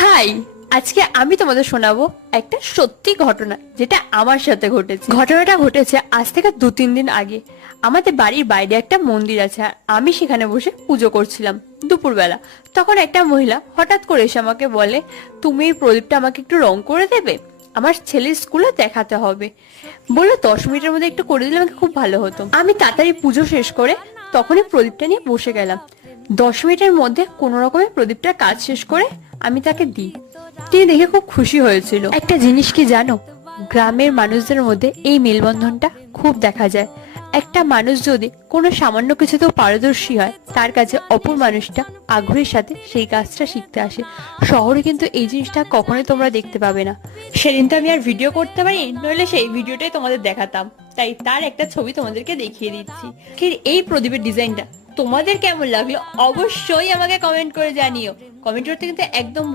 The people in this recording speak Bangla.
হাই, আজকে আমি তোমাদের শোনাবো একটা সত্যি ঘটনা যেটা আমার সাথে ঘটেছে। ঘটনাটা ঘটেছে আজ থেকে 2-3 দিন আগে। আমাদের বাড়ির বাইরে একটা মন্দির আছে, আর আমি সেখানে বসে পুজো করছিলাম দুপুরবেলা। তখন একটা মহিলা হঠাৎ করে এসে আমাকে বলে, তুমি এই প্রদীপটা আমাকে একটু রং করে দেবে, আমার ছেলের স্কুলে দেখাতে হবে। বললো 10 মিনিটের মধ্যে একটু করে দিলে আমাকে খুব ভালো হতো। আমি তাড়াতাড়ি পুজো শেষ করে তখনই প্রদীপটা নিয়ে বসে গেলাম। 10 মিনিটের মধ্যে কোনো রকমের প্রদীপটার কাজ শেষ করে আমি তাকে দিই। তিনি দেখে খুব খুশি হয়েছিল। একটা জিনিস কি জানো, গ্রামের মানুষদের মধ্যে এই মেলবন্ধনটা খুব দেখা যায়। একটা মানুষ যদি কোনো সামান্য কিছুতেও পারদর্শী হয়, তার কাছে অপর মানুষটা আগ্রহের সাথে সেই কাজটা শিখতে আসে। শহরে কিন্তু এই জিনিসটা কখনোই তোমরা দেখতে পাবে না। সেদিন তো আমি আর ভিডিও করতে পারি, নইলে সেই ভিডিওটাই তোমাদের দেখাতাম, তাই তার একটা ছবি তোমাদেরকে দেখিয়ে দিচ্ছি। এই প্রদীপের ডিজাইনটা তোমাদের কেমন লাগলো অবশ্যই আমাকে কমেন্ট করে জানিও। কমেন্ট করতে কিন্তু একদম ভুলো